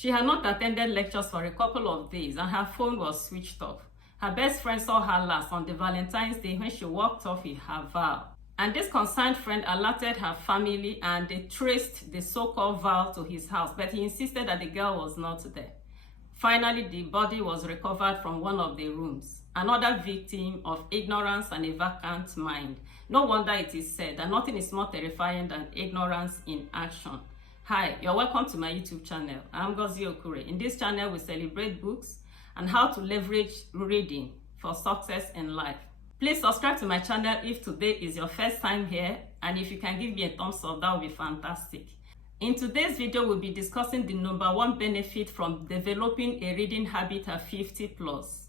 She had not attended lectures for a couple of days and her phone was switched off. Her best friend saw her last on the Valentine's Day when she walked off with her Val. And this concerned friend alerted her family and they traced the so-called Val to his house, but he insisted that the girl was not there. Finally, the body was recovered from one of the rooms. Another victim of ignorance and a vacant mind. No wonder it is said that nothing is more terrifying than ignorance in action. Hi, you're welcome to my YouTube channel. I'm Ngozi Okure. In this channel, we celebrate books and how to leverage reading for success in life. Please subscribe to my channel if today is your first time here, and if you can give me a thumbs up, that would be fantastic. In today's video, we'll be discussing the #1 benefit from developing a reading habit at 50+.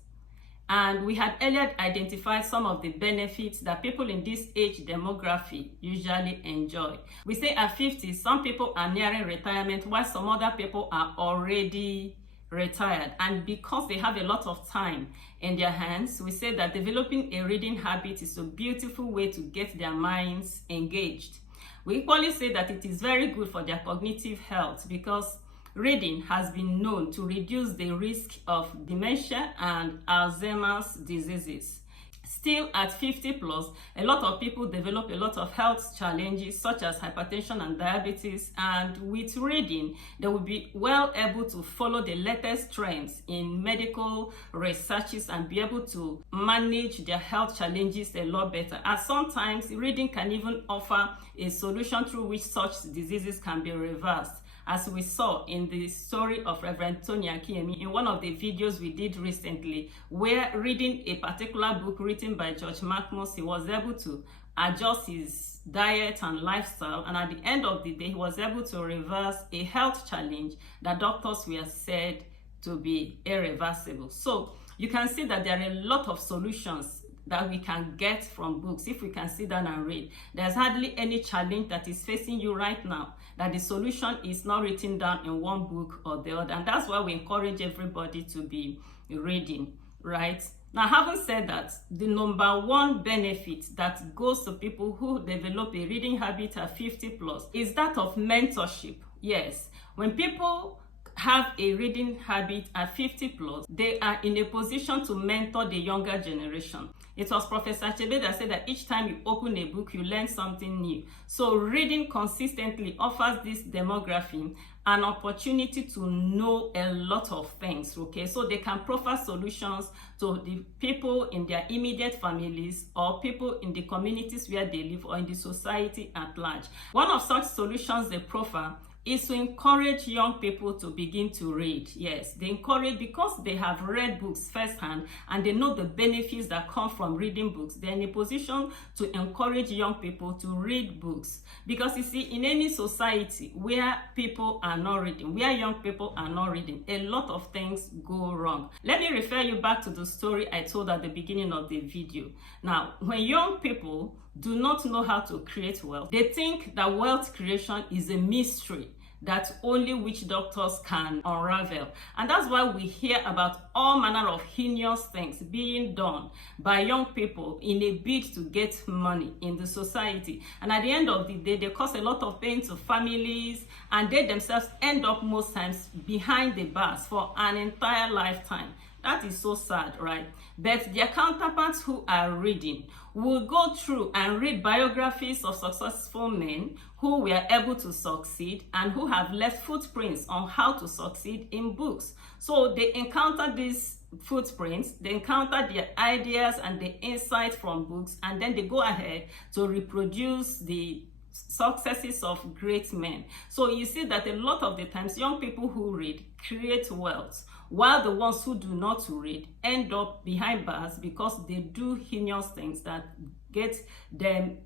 And we had earlier identified some of the benefits that people in this age demography usually enjoy. We say at 50, some people are nearing retirement while some other people are already retired. And because they have a lot of time in their hands, we say that developing a reading habit is a beautiful way to get their minds engaged. We equally say that it is very good for their cognitive health because reading has been known to reduce the risk of dementia and Alzheimer's diseases. Still, at 50+, a lot of people develop a lot of health challenges such as hypertension and diabetes, and with reading, they will be well able to follow the latest trends in medical researches and be able to manage their health challenges a lot better. As sometimes, reading can even offer a solution through which such diseases can be reversed, as we saw in the story of Reverend Tony Akinyemi in one of the videos we did recently, where reading a particular book written by George McManus, he was able to adjust his diet and lifestyle, and at the end of the day, he was able to reverse a health challenge that doctors were said to be irreversible. So you can see that there are a lot of solutions that we can get from books if we can sit down and read. There's hardly any challenge that is facing you right now that the solution is not written down in one book or the other. And that's why we encourage everybody to be reading, right? Now, having said that, the #1 benefit that goes to people who develop a reading habit at 50+ is that of mentorship. Yes, when people have a reading habit at 50+, they are in a position to mentor the younger generation. It was Professor Achebe that said that each time you open a book, you learn something new. So reading consistently offers this demography an opportunity to know a lot of things, okay? So they can proffer solutions to the people in their immediate families or people in the communities where they live or in the society at large. One of such solutions they proffer is to encourage young people to begin to read. Yes, they encourage because they have read books firsthand and they know the benefits that come from reading books. They're in a position to encourage young people to read books. Because you see, in any society where people are not reading, where young people are not reading, a lot of things go wrong. Let me refer you back to the story I told at the beginning of the video. Now, when young people do not know how to create wealth, they think that wealth creation is a mystery that only witch doctors can unravel. And that's why we hear about all manner of heinous things being done by young people in a bid to get money in the society. And at the end of the day, they cause a lot of pain to families, and they themselves end up most times behind the bars for an entire lifetime. That is so sad, right? But their counterparts who are reading will go through and read biographies of successful men who were able to succeed and who have left footprints on how to succeed in books. So they encounter these footprints, they encounter their ideas and the insights from books, and then they go ahead to reproduce the successes of great men. So you see that a lot of the times young people who read create wealth, while the ones who do not read end up behind bars because they do heinous things that get them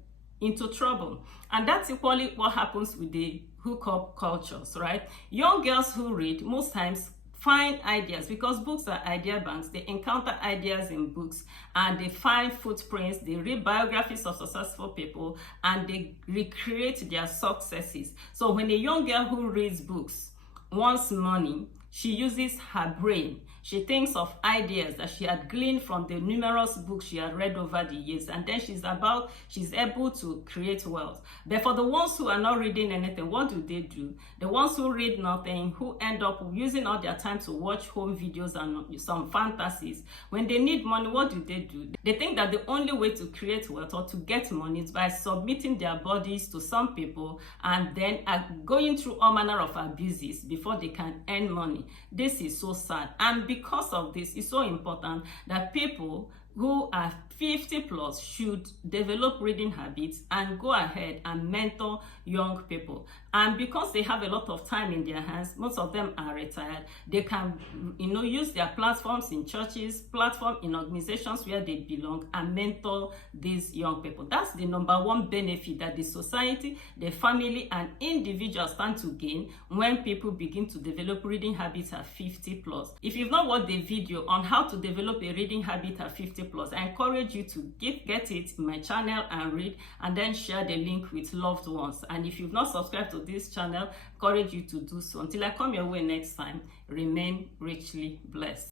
into trouble. And that's equally what happens with the hookup cultures, right? Young girls who read most times find ideas because books are idea banks. They encounter ideas in books and they find footprints, they read biographies of successful people, and they recreate their successes. So when a young girl who reads books wants money, She uses her brain. She thinks of ideas that she had gleaned from the numerous books she had read over the years, and then she's able to create wealth. But for the ones who are not reading anything, what do? The ones who read nothing, who end up using all their time to watch home videos and some fantasies, when they need money, what do? They think that the only way to create wealth or to get money is by submitting their bodies to some people and then going through all manner of abuses before they can earn money. This is so sad, and because of this, it's so important that people who are 50 plus should develop reading habits and go ahead and mentor young people. And because they have a lot of time in their hands, most of them are retired, they can use their platforms in churches, platform in organizations where they belong, and mentor these young people. That's the number one benefit that the society, the family, and individuals stand to gain when people begin to develop reading habits at 50 plus. If you've not watched the video on how to develop a reading habit at 50 plus, I encourage you to get it in my channel and read, and then share the link with loved ones. And if you've not subscribed to this channel, I encourage you to do so. Until I come your way next time, remain richly blessed.